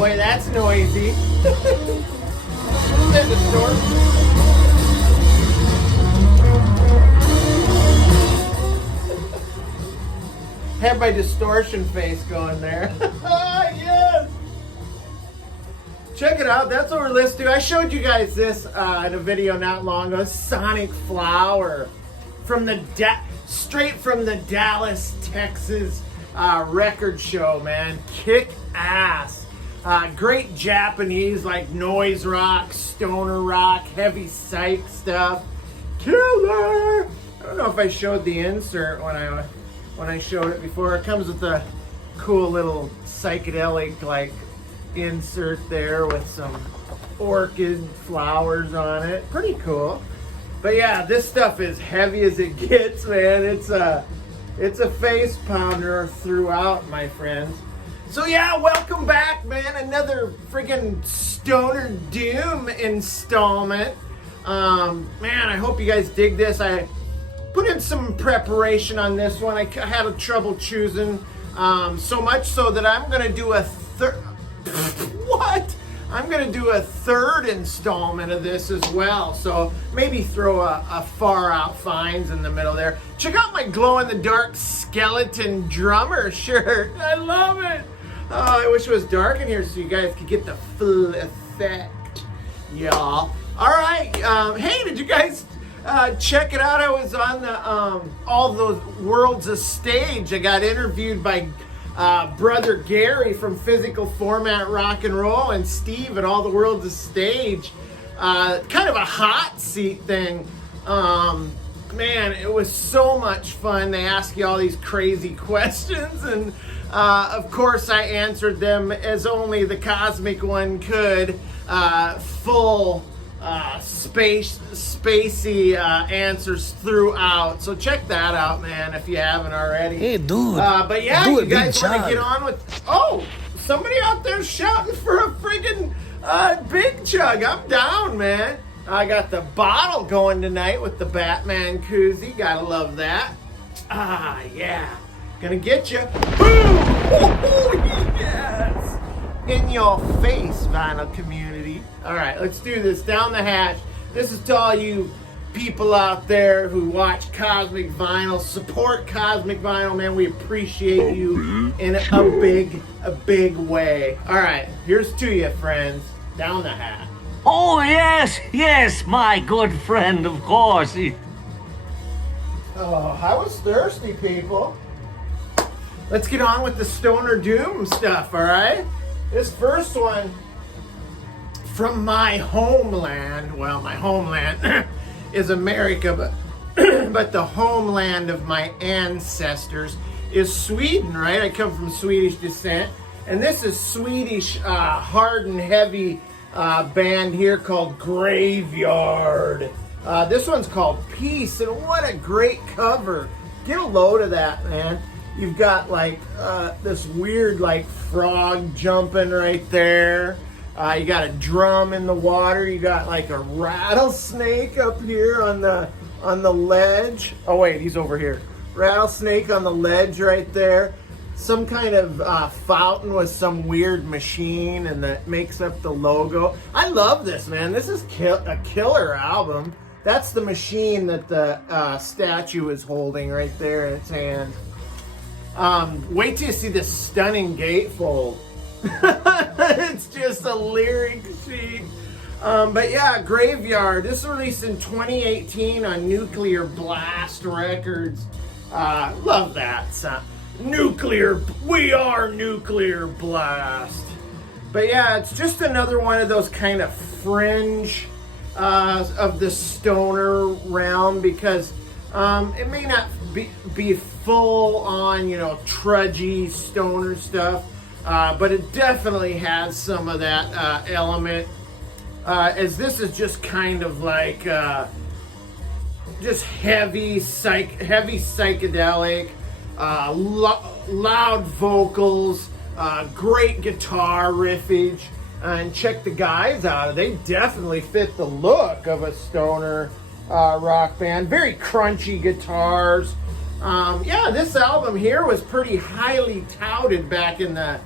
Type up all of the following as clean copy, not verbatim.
Boy, that's noisy. That distortion. Have my distortion face going there. Yes! Check it out. That's what we're listening to. I showed you guys this in a video not long ago. Sonic Flower from the straight from the Dallas, Texas record show, man. Kick ass. Great Japanese like noise rock, stoner rock, heavy psych stuff. Killer! I don't know if I showed the insert when I showed it before. It comes with a cool little psychedelic like insert there with some orchid flowers on it. Pretty cool. But yeah, this stuff is heavy as it gets, man. It's a face pounder throughout, my friends. So yeah, welcome back, man. Another freaking Stoner Doom installment. Man, I hope you guys dig this. I put in some preparation on this one. I had a trouble choosing, so much so that I'm gonna do a I'm gonna do a third installment of this as well. So maybe throw a Far Out Finds in the middle there. Check out my glow-in-the-dark skeleton drummer shirt. I love it. Oh, I wish it was dark in here so you guys could get the full effect, y'all. All right. Hey, did you guys check it out? I was on the All Those Worlds of Stage. I got interviewed by brother Gary from Physical Format Rock and Roll and Steve at All the Worlds of Stage. Kind of a hot seat thing. Man, it was so much fun. They ask you all these crazy questions, and of course I answered them as only the Cosmic One could. Full spacey answers throughout. So check that out, man, if you haven't already. Hey, dude. But yeah, you guys want to get on with... Oh, somebody out there shouting for a friggin' big chug. I'm down, man. I got the bottle going tonight with the Batman koozie. Gotta love that. Ah, yeah. Gonna get you. Boom! Oh, yes! In your face, vinyl community. All right, let's do this. Down the hatch. This is to all you people out there who watch Cosmic Vinyl, support Cosmic Vinyl, man. We appreciate you in a big way. All right, here's to you, friends. Down the hatch. Oh, yes, my good friend, of course. Oh, I was thirsty, people. Let's get on with the Stoner Doom stuff, all right? This first one from my homeland. Well, my homeland is America, but but the homeland of my ancestors is Sweden, right? I come from Swedish descent, and this is Swedish hard and heavy band here called Graveyard. This one's called Peace, and what a great cover. Get a load of that, man. You've got like this weird like frog jumping right there. You got a drum in the water. You got like a rattlesnake up here on the ledge. Oh wait, he's over here. Rattlesnake on the ledge right there. Some kind of fountain with some weird machine, and that makes up the logo. I love this, man. This is a killer album. That's the machine that the statue is holding right there in its hand. Wait till you see this stunning gatefold. It's just a lyric sheet. But yeah, Graveyard. This was released in 2018 on Nuclear Blast Records. Love that sound. We are Nuclear Blast. But yeah, it's just another one of those kind of fringe of the stoner realm, because it may not be full on, trudgy stoner stuff, but it definitely has some of that element, as this is just kind of like just heavy psychedelic, loud vocals, great guitar riffage, and check the guys out. They definitely fit the look of a stoner rock band. Very crunchy guitars. Yeah, this album here was pretty highly touted back in the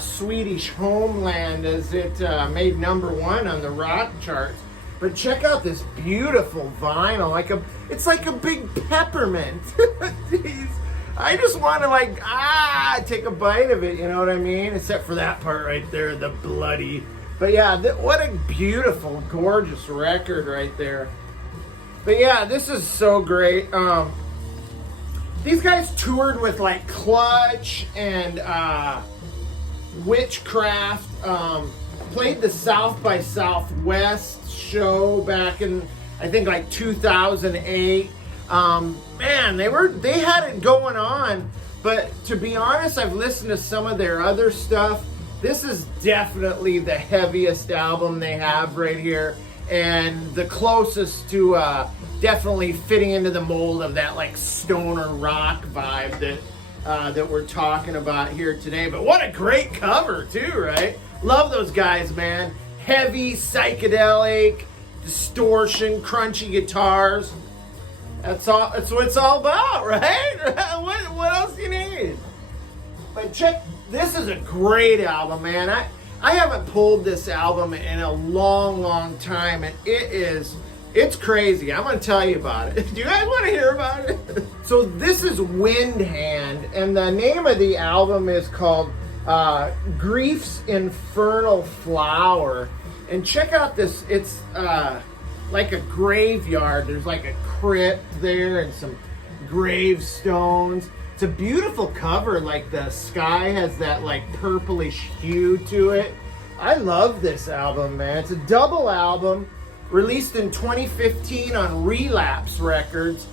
Swedish homeland, as it made #1 on the rock charts. But check out this beautiful vinyl, it's like a big peppermint. Jeez. I just want to take a bite of it, you know what I mean? Except for that part right there, the bloody. But yeah, what a beautiful, gorgeous record right there. But yeah, this is so great. These guys toured with like Clutch and Witchcraft. Played the South by Southwest show back in, I think, like 2008. Man, they had it going on. But to be honest, I've listened to some of their other stuff. This is definitely the heaviest album they have right here, and the closest to definitely fitting into the mold of that like stoner rock vibe that we're talking about here today. But what a great cover too, right? Love those guys, man. Heavy, psychedelic, distortion, crunchy guitars. That's what it's all about, right? What else do you need? But check, this is a great album, man. I haven't pulled this album in a long time, and it's crazy. I'm going to tell you about it. Do you guys want to hear about it? So this is WINDHAND, and the name of the album is called Grief's Infernal Flower. And check out this, it's like a graveyard. There's like a crypt there and some gravestones. It's a beautiful cover, like the sky has that like purplish hue to it. I love this album, man. It's a double album, released in 2015 on Relapse Records.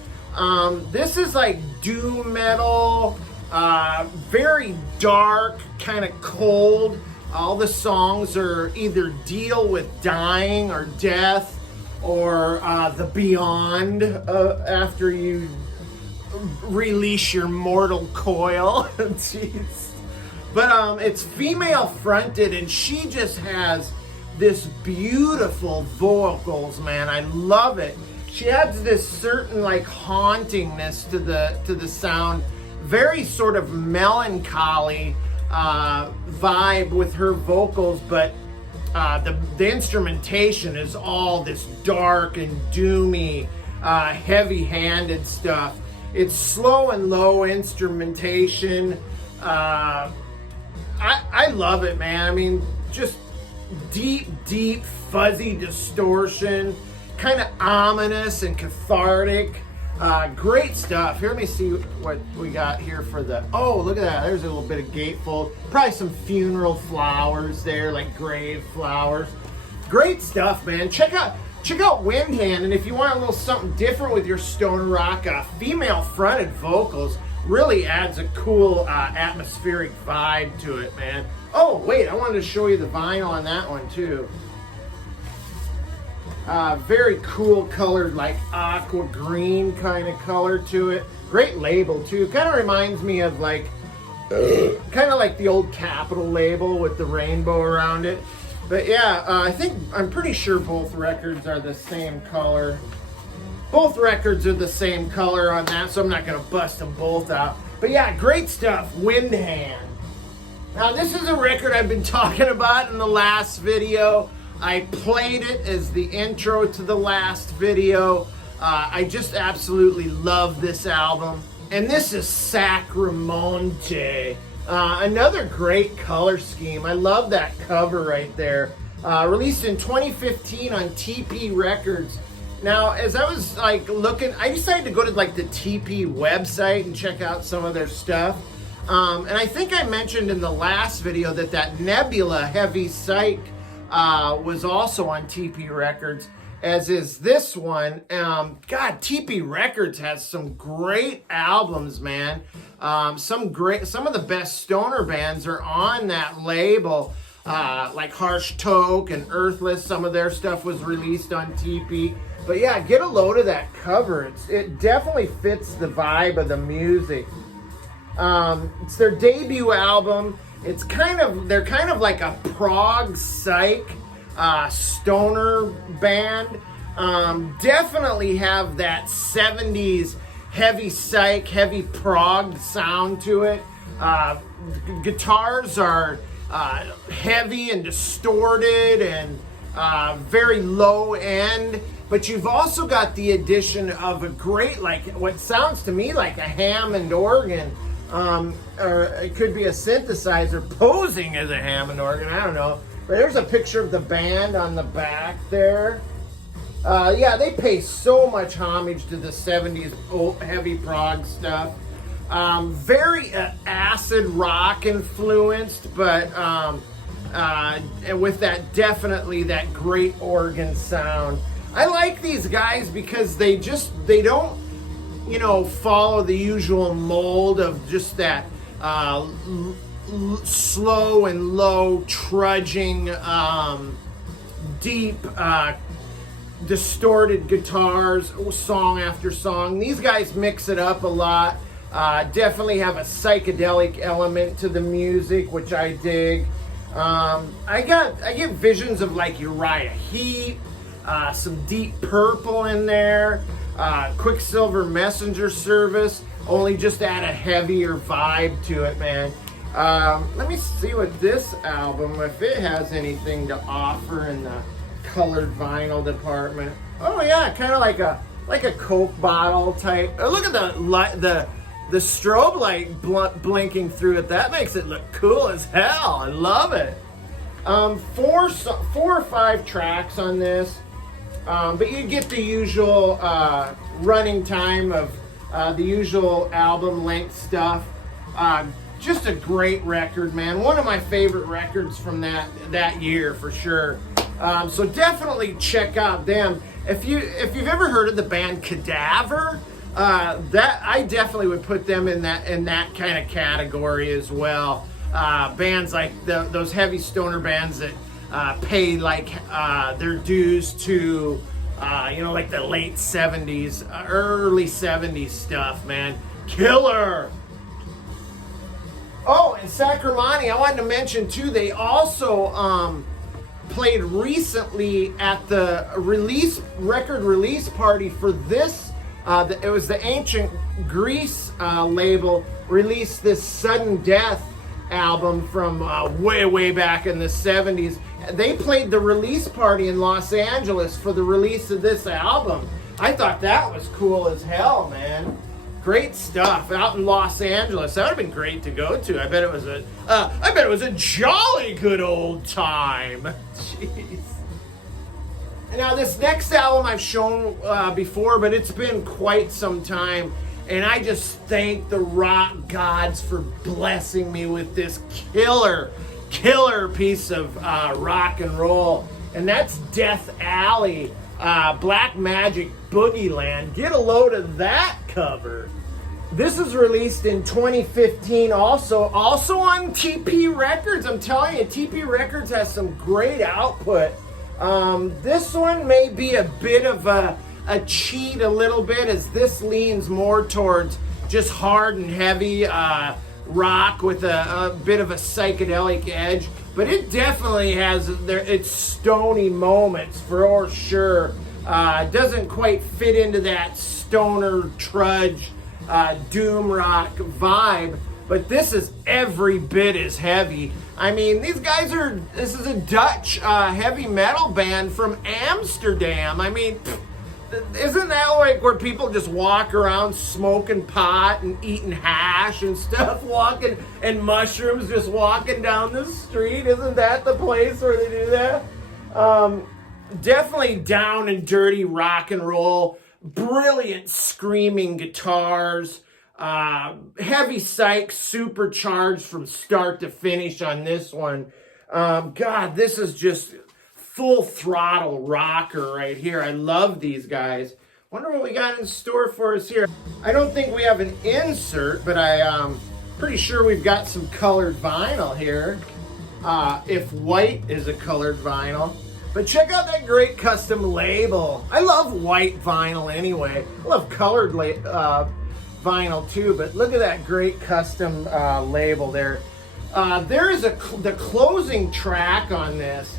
This is like doom metal, very dark, kind of cold. All the songs are either deal with dying or death or the beyond after you release your mortal coil. Jeez. But it's female fronted, and she just has this beautiful vocals, man. I love it. She adds this certain like hauntingness to the sound, very sort of melancholy vibe with her vocals, but the instrumentation is all this dark and doomy, heavy-handed stuff. It's slow and low instrumentation. I love it, man. I mean, just deep, fuzzy distortion, kind of ominous and cathartic. Great stuff. Here, let me see what we got here for the... Oh, look at that. There's a little bit of gatefold. Probably some funeral flowers there, like grave flowers. Great stuff, man. Check out WINDHAND, and if you want a little something different with your stoner rock, female-fronted vocals really adds a cool atmospheric vibe to it, man. Oh, wait, I wanted to show you the vinyl on that one, too. Very cool colored, like aqua green kind of color to it. Great label, too. Kind of reminds me of, like, kind of like the old Capitol label with the rainbow around it. But yeah, I'm pretty sure both records are the same color. Both records are the same color on that, so I'm not going to bust them both out. But yeah, great stuff. WINDHAND. Now, this is a record I've been talking about in the last video. I played it as the intro to the last video. I just absolutely love this album. And this is SACRI. Another great color scheme. I love that cover right there. Released in 2015 on TP Records. Now, as I was like looking, I decided to go to like the TP website and check out some of their stuff. And I think I mentioned in the last video that Nebula Heavy Psych was also on TP Records, as is this one. God, TP Records has some great albums, man. Some of the best stoner bands are on that label, like Harsh Toke and Earthless. Some of their stuff was released on TP. But yeah, get a load of that cover. It definitely fits the vibe of the music. It's their debut album. They're kind of like a prog psych stoner band. Definitely have that 70s heavy psych, heavy prog sound to it. guitars are heavy and distorted and very low end, but you've also got the addition of a great, like what sounds to me like a Hammond organ, or it could be a synthesizer posing as a Hammond organ, I don't know. But there's a picture of the band on the back there. Yeah, they pay so much homage to the 70s old heavy prog stuff. Very acid rock influenced, but with that definitely that great organ sound. I like these guys because they don't, you know, follow the usual mold of just that slow and low trudging, deep, distorted guitars, song after song. These guys mix it up a lot. Definitely have a psychedelic element to the music, which I dig. I get visions of like Uriah Heep, some Deep Purple in there, Quicksilver Messenger Service, only just add a heavier vibe to it, man. Let me see what this album, if it has anything to offer in the colored vinyl department. Oh yeah, kind of like a Coke bottle type. Oh, look at the strobe light blinking through it. That makes it look cool as hell. I love it. 4 or 5 tracks on this, but you get the usual running time of the usual album length stuff. Just a great record, man. One of my favorite records from that year for sure. So definitely check out them. If you've ever heard of the band Cadaver, that I definitely would put them in that kind of category as well. Bands like those heavy stoner bands that pay like their dues to you know, like the late 70s, early 70s stuff, man. Killer. Oh, and SACRI, I wanted to mention too, they also played recently at the record release party for this. It was the Ancient Grease label released this Sudden Death album from way back in the 70s. They played the release party in Los Angeles for the release of this album. I thought that was cool as hell, man. Great stuff out in Los Angeles. That would have been great to go to. I bet it was a jolly good old time. Jeez. And now this next album I've shown before, but it's been quite some time, and I just thank the rock gods for blessing me with this killer piece of rock and roll, and that's Death Alley, Black Magic Boogie Land. Get a load of that cover. This is released in 2015 also on TP Records. I'm telling you, TP Records has some great output. This one may be a bit of a cheat a little bit, as this leans more towards just hard and heavy rock with a bit of a psychedelic edge, but it definitely has its stony moments for sure. Doesn't quite fit into that stoner trudge Doomrock vibe, but this is every bit as heavy. I mean, this is a Dutch heavy metal band from Amsterdam. I mean, isn't that like where people just walk around smoking pot and eating hash and stuff, and mushrooms, just walking down the street? Isn't that the place where they do that? Definitely down and dirty rock and roll. Brilliant screaming guitars, heavy psych supercharged from start to finish on this one. God, this is just full throttle rocker right here. I love these guys. Wonder what we got in store for us here. I don't think we have an insert, but I'm pretty sure we've got some colored vinyl here. If white is a colored vinyl. But check out that great custom label. I love white vinyl anyway. I love colored vinyl too, but look at that great custom label there. There is the closing track on this.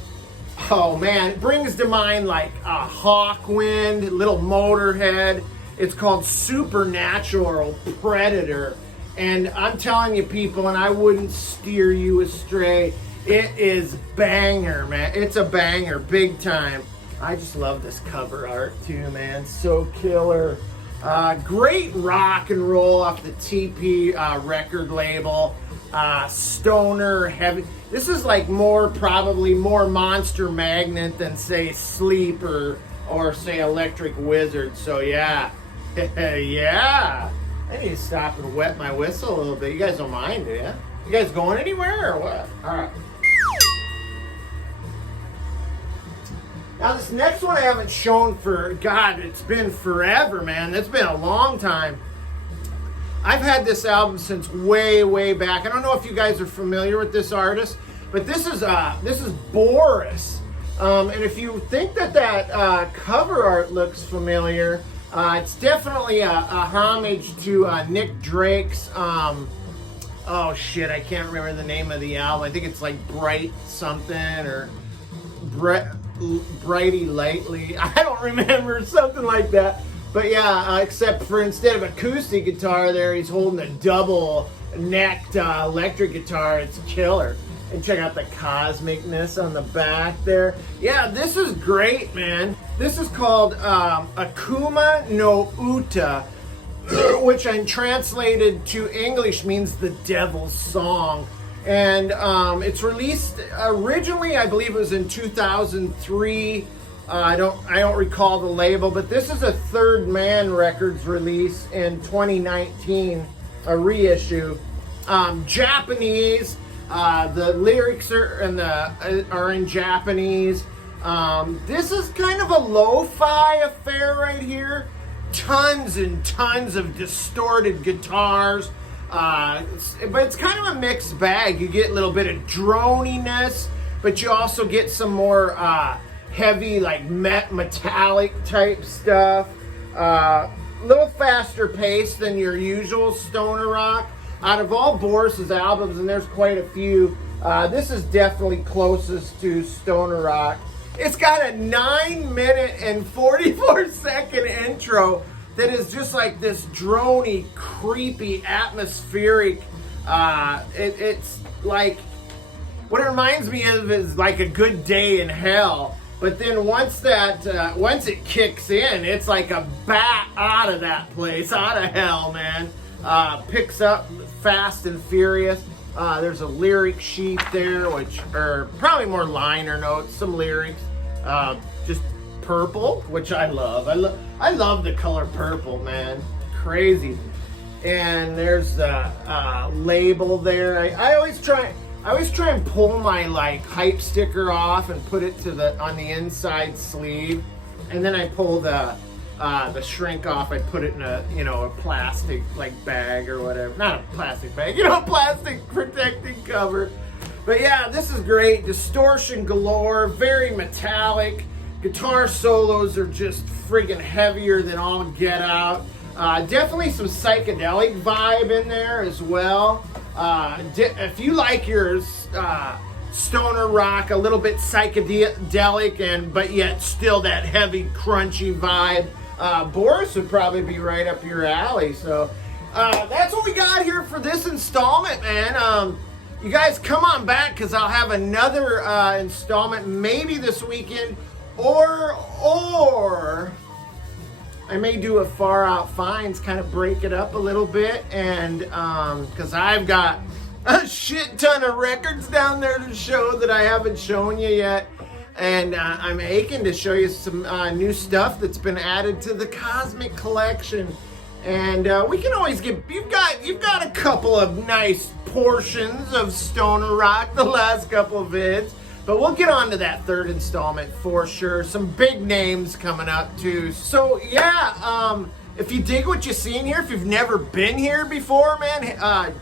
Oh man, it brings to mind like Hawkwind, Little Motorhead. It's called Supernatural Predator. And I'm telling you, people, and I wouldn't steer you astray, it is banger, man. It's a banger, big time. I just love this cover art too, man. So killer. Great rock and roll off the TP record label. Stoner heavy. This is like probably more Monster Magnet than say Sleep or say Electric Wizard. So yeah, yeah. I need to stop and wet my whistle a little bit. You guys don't mind, do you? You guys going anywhere or what? All right. Now this next one I haven't shown for, God, it's been forever, man. It's been a long time. I've had this album since way, way back. I don't know if you guys are familiar with this artist, but this is Boris. And if you think that cover art looks familiar, it's definitely a homage to Nick Drake's, oh shit, I can't remember the name of the album. I think it's like Bright something or Brighty Lightly. I don't remember, something like that. But yeah, except for instead of acoustic guitar there, he's holding a double necked electric guitar. It's killer. And check out the cosmicness on the back there. Yeah, this is great, man. This is called Akuma no Uta, which I translated to English means the devil's song. And it's released originally, I believe it was in 2003. I don't recall the label, but this is a Third Man Records release in 2019, a reissue. Japanese. The lyrics are in Japanese. This is kind of a lo-fi affair right here. Tons and tons of distorted guitars. But it's kind of a mixed bag. You get a little bit of droniness, but you also get some more heavy, like metallic type stuff. A little faster pace than your usual stoner rock. Out of all Boris's albums, and there's quite a few, this is definitely closest to stoner rock. It's got a 9-minute and 44-second intro that is just like this drony, creepy, atmospheric. It's like, what it reminds me of is like A Good Day in Hell. But then once it kicks in, it's like a bat out of that place, out of hell, man. Picks up fast and furious. There's a lyric sheet there, which are probably more liner notes, some lyrics. Just purple, which I love. I love the color purple, man. Crazy. And there's the label there. I always try and pull my like hype sticker off and put it on the inside sleeve, and then I pull the shrink off. I put it in a plastic like bag or whatever. Not a plastic bag, a plastic protecting cover. But yeah, this is great. Distortion galore, very metallic. Guitar solos are just friggin' heavier than all get out. Definitely some psychedelic vibe in there as well. If you like your stoner rock, a little bit psychedelic but yet still that heavy, crunchy vibe, Boris would probably be right up your alley. So that's what we got here for this installment, man. You guys come on back, because I'll have another installment maybe this weekend, or I may do a Far Out Finds, kind of break it up a little bit, and because I've got a shit ton of records down there to show that I haven't shown you yet. And I'm aching to show you some new stuff that's been added to the Cosmic Collection. And we can always you've got a couple of nice portions of stoner rock the last couple of vids. But we'll get on to that third installment for sure. Some big names coming up too. So yeah, if you dig what you see in here, if you've never been here before, man,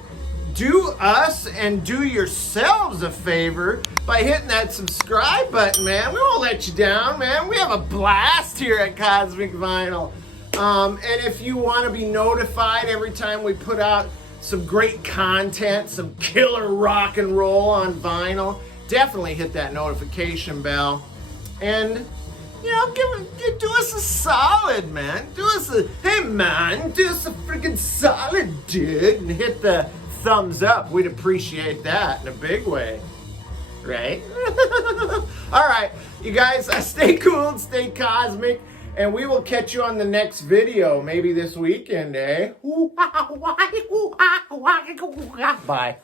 do us and do yourselves a favor by hitting that subscribe button, man. We won't let you down, man. We have a blast here at Cosmic Vinyl. And if you want to be notified every time we put out some great content, some killer rock and roll on vinyl, definitely hit that notification bell. And You know, do us a solid, man. Hey man, do us a freaking solid, dude, and hit the thumbs up. We'd appreciate that in a big way, right? All right, you guys, stay cool, stay cosmic, and we will catch you on the next video, maybe this weekend, eh? Bye.